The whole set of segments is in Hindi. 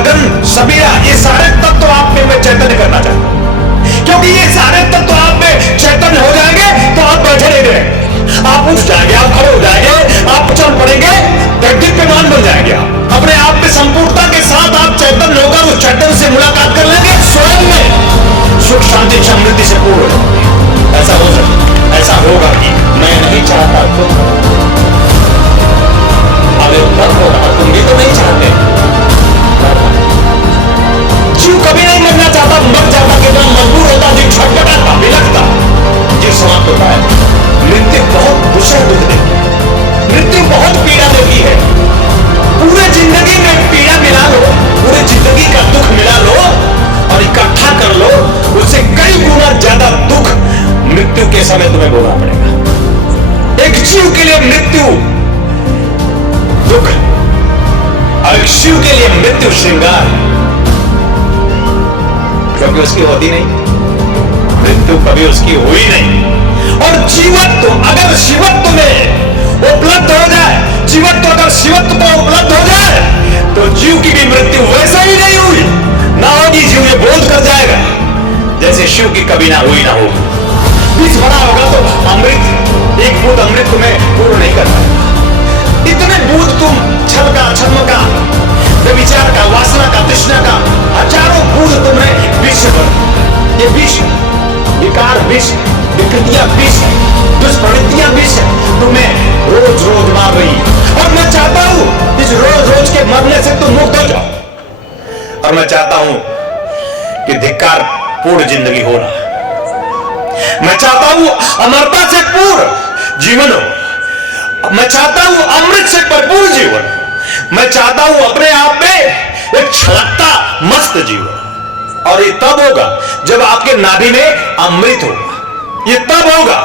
गगन, सबीरा, ये सारे तत्व आप में मैं चैतन्य करना चाहता हूं। क्योंकि ये सारे तत्व आप में चैतन्य हो जाएंगे तो आप बैठे नहीं रहेंगे, आप उठ जाएंगे, आप खड़े हो जाएंगे, आप चल पड़ेंगे, दिव्यमान बन जाएंगे। आप अपने आप में संपूर्णता के साथ आप चैतन्य होकर उस चैतन्य से मुलाकात कर लेंगे, स्वयं में सुख शांति समृद्धि से पूर्ण हो जाएंगे। ऐसा हो सकता, ऐसा होगा कि मैं नहीं चाहता खुद अगर तब होगा, तुम भी तो नहीं चाहते। जीव कभी नहीं मरना चाहता, मर जाता कि जब मजबूर होता, जीव छटपटाता, बिलखता, जीव समाप्त होता है। मृत्यु बहुत दुष्ट दुख देती है, मृत्यु बहुत पीड़ा देती है। पूरे जिंदगी में पीड़ा मिला लो, पूरे जिंदगी का दुख मिला लो और इकट्ठा कर लो, उससे कई गुना ज्यादा दुख मृत्यु के समय तुम्हें भोगना पड़ेगा। एक जीव के लिए मृत्यु दुख और एक शिव के लिए मृत्यु श्रृंगार, क्योंकि उसकी होती नहीं, मृत्यु कभी उसकी हुई नहीं। और जीवत्व अगर शिवत्व में उपलब्ध हो जाए, जीवत्व अगर शिवत्व को उपलब्ध हो जाए, तो जीव की भी मृत्यु वैसा ही नहीं हुई ना होगी। जीव ये बोध कर जाएगा जैसे शिव की कभी ना हुई ना होगी। बीच बड़ा होगा तो अमृत, एक बूंद अमृत तुम्हें पूर्ण नहीं कर पाएगा। इतने बूंद तुम छल का, छद्म का, व्यभिचार का, वासना का, तृष्णा का, हजारों बूंद तुमने विष पर, ये विष, विकार विष, विकृतियां विष, दुष्प्रवृत्तियां विष तुम्हें रोज रोज मार रही। और मैं चाहता हूं इस रोज रोज के मरने से तुम मुक्त हो जाओ। और मैं चाहता हूं कि धिक्कार पूर्ण जिंदगी हो रहा। मैं चाहता हूं अमरता से पूर्ण जीवन हो। मैं चाहता हूं अमृत से भरपूर जीवन। मैं चाहता हूं अपने आप में एक छलकता मस्त जीवन। और ये तब होगा जब आपके नाभि में अमृत होगा। ये तब होगा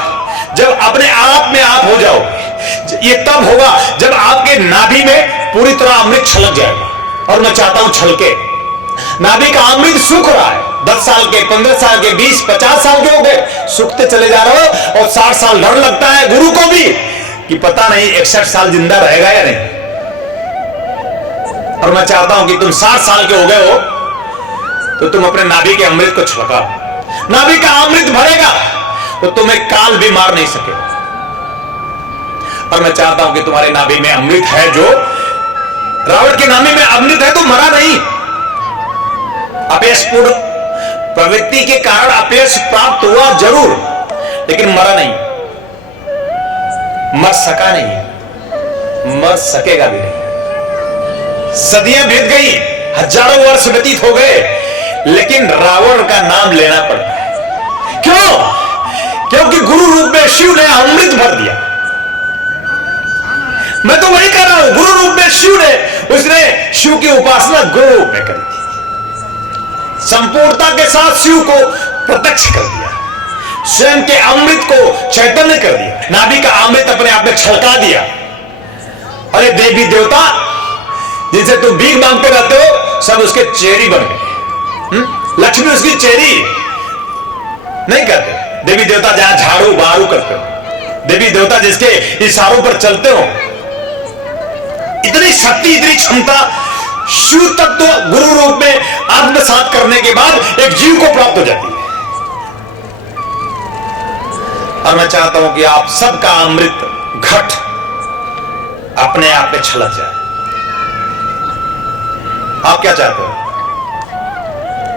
जब अपने आप में आप हो जाओगे। ये तब होगा जब आपके नाभि में पूरी तरह अमृत छलक जाएगा। और मैं चाहता हूं छलके। नाभि का अमृत सूख रहा है, 10 साल के, 15 साल के, 20, 50 साल के हो गए, सूखते चले जा रहे हो। और 60 साल डर लगता है गुरु को भी कि पता नहीं 61 साल जिंदा रहेगा या नहीं। और मैं चाहता हूं कि तुम 60 साल के हो गए हो तो तुम अपने नाभि के अमृत को छलकाओ। नाभि का अमृत भरेगा तो तुम्हें काल भी मार नहीं सके। और मैं चाहता हूं कि तुम्हारे नाभि में अमृत है, जो रावण के नाभि में अमृत है तो मरा नहीं। अपयशपूर्ण प्रवृत्ति के कारण अपयश प्राप्त हुआ जरूर, लेकिन मरा नहीं, मर सका नहीं, मर सकेगा भी नहीं। सदियां बीत गई, हजारों वर्ष व्यतीत हो गए, लेकिन रावण का नाम लेना पड़ता है। क्यों? क्योंकि गुरु रूप में शिव ने अमृत भर दिया। मैं तो वही कर रहा हूं, गुरु रूप में शिव ने, उसने शिव की उपासना गुरु रूप में कर दी, संपूर्णता के साथ शिव को प्रत्यक्ष कर दिया, स्वयं के अमृत को चैतन्य कर दिया, नाभि का अमृत अपने आप में छलका दिया। अरे देवी देवता जिनसे तुम भीख मांगते रहते हो, सब उसके चेरी बन गए। लक्ष्मी उसकी चेरी नहीं करते। देवी देवता जहां झाड़ू बहारू करते हो, देवी देवता जिसके इशारों पर चलते हो, इतनी शक्ति, इतनी क्षमता शिव तत्व गुरु रूप में आत्मसात करने के बाद एक जीव को प्राप्त हो जाती है। और मैं चाहता हूं कि आप सबका अमृत घट अपने आप में छलक जाए। आप क्या चाहते हो?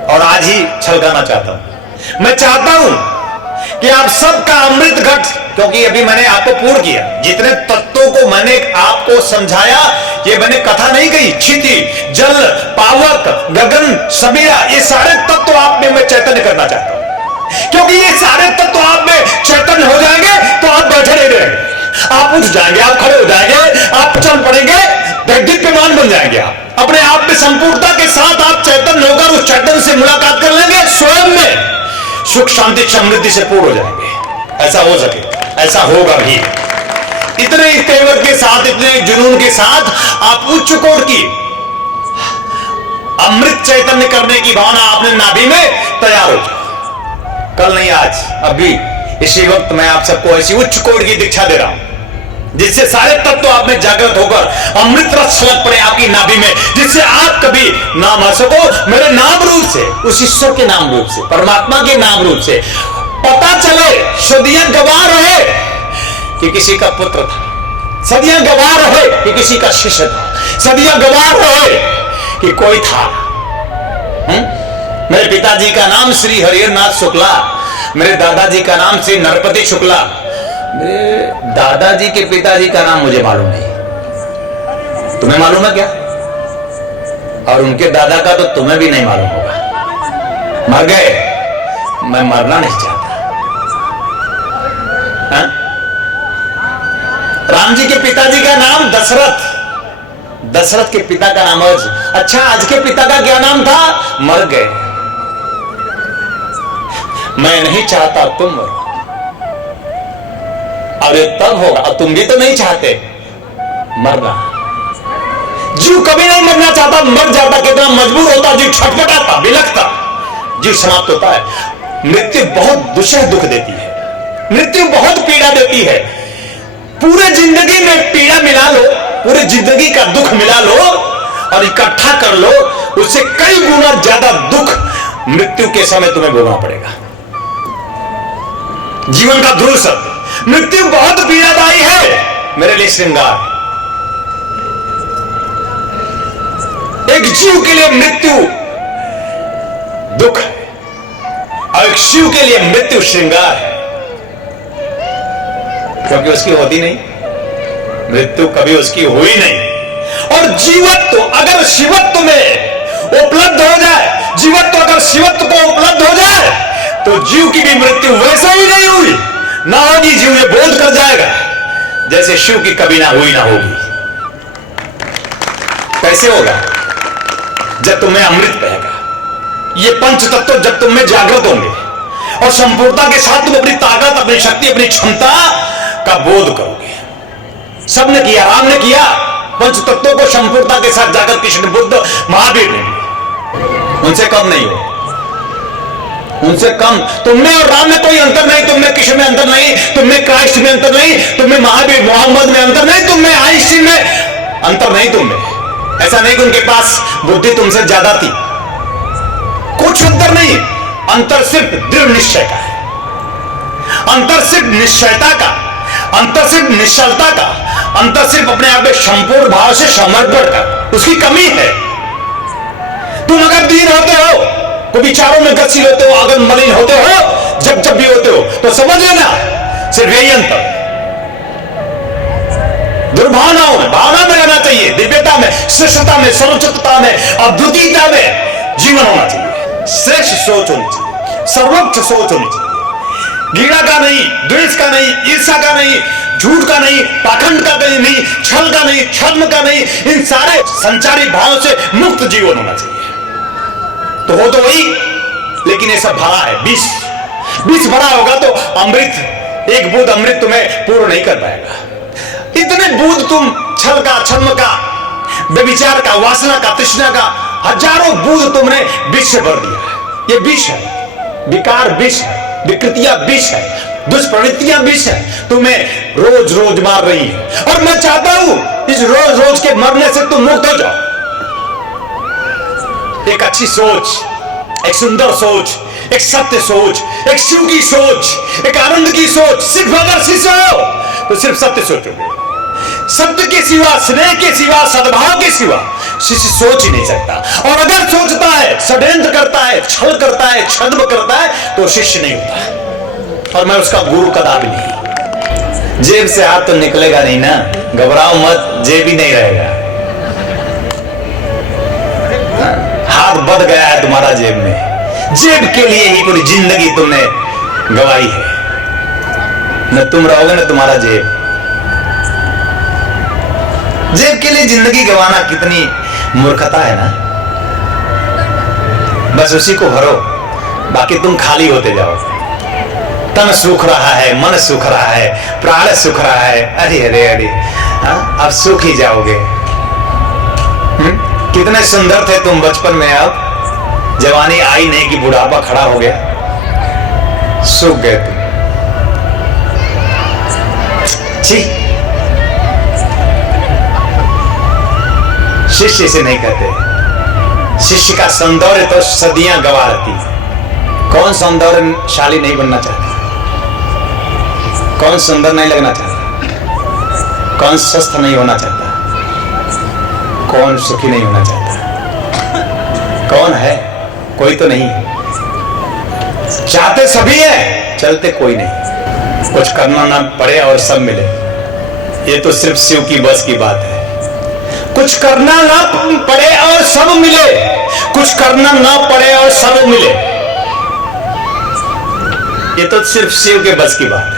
और आज ही छलकाना चाहता हूं। मैं चाहता हूं कि आप सबका अमृत घट, क्योंकि अभी मैंने आपको पूर्ण किया, जितने तत्वों को मैंने आपको समझाया, ये मैंने कथा नहीं कही। क्षिति, जल, पावक, गगन, सबीरा, ये सारे तत्व आप में मैं चैतन्य करना चाहता हूं। क्योंकि ये सारे तत्व आप में चैतन्य हो जाएंगे तो आप बैठे नहीं रहेंगे, आप उठ जाएंगे, आप खड़े हो जाएंगे, आप चल पड़ेंगे, दिव्यमान बन जाएंगे। आप अपने आप में संपूर्णता के साथ आप चैतन्य होकर उस चैतन्य से मुलाकात कर लेंगे, स्वयं में सुख शांति समृद्धि से पूर्ण हो जाएंगे। ऐसा हो सके, ऐसा होगा भी। इतने तेवर के साथ, इतने जुनून के साथ आप उच्च कोटि की अमृत चैतन्य करने की भावना आपने नाभि में तैयार हो जाए। कल नहीं, आज, अभी इसी वक्त मैं आप सबको ऐसी उच्च कोटि की दीक्षा दे रहा हूं, जिससे सारे तत्व आप में जागृत होकर अमृत रस छलक पड़े आपकी नाभि में, जिससे आप कभी ना मर सको मेरे नाम रूप से, उस ईश्वर के नाम रूप से, परमात्मा के नाम रूप से। पता चले, सदियां गवाह रहे कि किसी का पुत्र था, सदियां गवाह रहे कि किसी का शिष्य था, सदियां गवाह रहे कि कोई था। मेरे पिताजी का नाम श्री हरिहर नाथ शुक्ला, मेरे दादाजी का नाम श्री नरपति शुक्ला। मेरे दादाजी के पिताजी का नाम मुझे मालूम नहीं, तुम्हें मालूम है क्या? और उनके दादा का तो तुम्हें भी नहीं मालूम होगा। मर गए, मैं मरना नहीं चाहता। हा? राम जी के पिताजी का नाम दशरथ, दशरथ के पिता का नाम अज। अच्छा, आज के पिता का क्या नाम था? मर गए। मैं नहीं चाहता तुम मरो, और ये तब होगा, और तुम भी तो नहीं चाहते मरना। जीव कभी नहीं मरना चाहता, मर जाता कितना मजबूर होता, जीव छटपटाता, बिलखता, जीव समाप्त होता है। मृत्यु बहुत दुष्ट दुख देती है, मृत्यु बहुत पीड़ा देती है। पूरे जिंदगी में पीड़ा मिला लो, पूरे जिंदगी का दुख मिला लो और इकट्ठा कर लो, उससे कई गुना ज्यादा दुख मृत्यु के समय तुम्हें भोगना पड़ेगा। जीवन का ध्रुव सत्य, मृत्यु बहुत पीड़ादायी है मेरे लिए श्रृंगार। एक जीव के लिए मृत्यु दुख है और एक शिव के लिए मृत्यु श्रृंगार है, क्योंकि उसकी होती नहीं, मृत्यु कभी उसकी हुई नहीं। और जीवत्व अगर शिवत्व में उपलब्ध हो जाए, जीवत्व अगर शिवत्व को उपलब्ध हो जाए, तो जीव की भी मृत्यु वैसा ही नहीं हुई ना होगी। जीव ये बोध कर जाएगा जैसे शिव की कभी ना हुई ना होगी। कैसे होगा? जब तुम्हें अमृत बहेगा, ये पंच तत्व जब तुम में जागृत होंगे और संपूर्णता के साथ तुम अपनी ताकत, अपनी शक्ति, अपनी क्षमता का बोध करोगे। सबने किया, राम ने किया, पंच तत्वों को संपूर्णता के साथ जागृत कृष्ण, बुद्ध, महावीर ने, उनसे कम नहीं हो, उनसे कम। तुम में और राम में कोई अंतर नहीं, तुम में कृष्ण में अंतर नहीं, तुम में क्राइस्ट में अंतर नहीं, तुम में महावीर मोहम्मद में अंतर नहीं, तुम में आइंस्टीन में अंतर नहीं। तुम में ऐसा नहीं कि उनके पास बुद्धि तुमसे ज्यादा थी, कुछ अंतर नहीं। अंतर सिर्फ दृढ़ निश्चय का है, अंतर सिर्फ निश्चयता का, अंतर सिर्फ निश्चलता का, अंतर सिर्फ अपने आप में संपूर्ण भाव से समर्पण का। उसकी कमी है। तुम अगर दीन होते हो, को विचारों में गतिशील होते हो, अगर मलिन होते हो, जब जब भी होते हो, तो समझ लेना सिर्फ यही अंतर। दुर्भावनाओं में, भावना में रहना चाहिए, दिव्यता में, श्रेष्ठता में, सर्वोच्चता में, अद्वितीयता में जीवन होना चाहिए। श्रेष्ठ सोच होनी चाहिए, सर्वोच्च सोच होनी चाहिए। घृणा का नहीं, द्वेष का नहीं, ईर्ष्या का नहीं, झूठ का नहीं, पाखंड का नहीं, छल का नहीं, छद्म का नहीं, इन सारे संचारी भावों से मुक्त जीवन होना चाहिए। तो हो तो वही, लेकिन ये सब भरा है, विष भरा होगा तो अमृत, एक बूंद अमृत तुम्हें पूर्ण नहीं कर पाएगा। इतने बूंद तुम छल का, छद्म का, व्यभिचार का, वासना का, तृष्णा का, हजारों बूंद तुमने विष से भर दिया है। ये विष है, विकार विष है, विकृतियां विष है, दुष्प्रवृत्तियां विष है, तुम्हें रोज रोज मार रही है। और मैं चाहता हूं इस रोज रोज के मरने से तुम मुक्त हो जाओ। एक अच्छी सोच, एक सुंदर सोच, एक सत्य सोच, एक शिव की सोच, एक आनंद की सोच। सिर्फ अगर शिष्य हो तो सिर्फ सत्य सोचोगे। सत्य के सिवा, स्नेह के सिवा, सद्भाव के सिवा शिष्य सोच ही नहीं सकता। और अगर सोचता है, षड्यंत्र करता है, छल करता है, छद्म करता है, तो शिष्य नहीं होता। और मैं उसका गुरु कदापि नहीं। जेब से हाथ तो निकलेगा नहीं ना, घबराओ मत, जेब ही नहीं रहेगा। हाथ बद गया है तुम्हारा जेब में, जेब के लिए ही पूरी जिंदगी तुमने गवाई है। न तुम रहोगे न तुम्हारा जेब। जेब के लिए जिंदगी गवाना कितनी मूर्खता है ना। बस उसी को भरो, बाकी तुम खाली होते जाओ। तन सूख रहा है, मन सूख रहा है, प्राण सूख रहा है। अरे अरे अरे, अब सूख ही जाओगे। कितने सुंदर थे तुम बचपन में, अब जवानी आई नहीं कि बुढ़ापा खड़ा हो गया, सूख गए तुम। छी, शिष्य इसे नहीं कहते। शिष्य का सौंदर्य तो सदियां गवा रहती है। कौन सौंदर्यशाली नहीं बनना चाहता? कौन सुंदर नहीं लगना चाहता? कौन स्वस्थ नहीं होना चाहता? कौन सुखी नहीं होना चाहता? कौन है? कोई तो नहीं है। चाहते सभी है, चलते कोई नहीं। कुछ करना ना पड़े और सब मिले, ये तो सिर्फ शिव की बस की बात है। कुछ करना ना पड़े और सब मिले, कुछ करना ना पड़े और सब मिले, ये तो सिर्फ शिव के बस की बात है।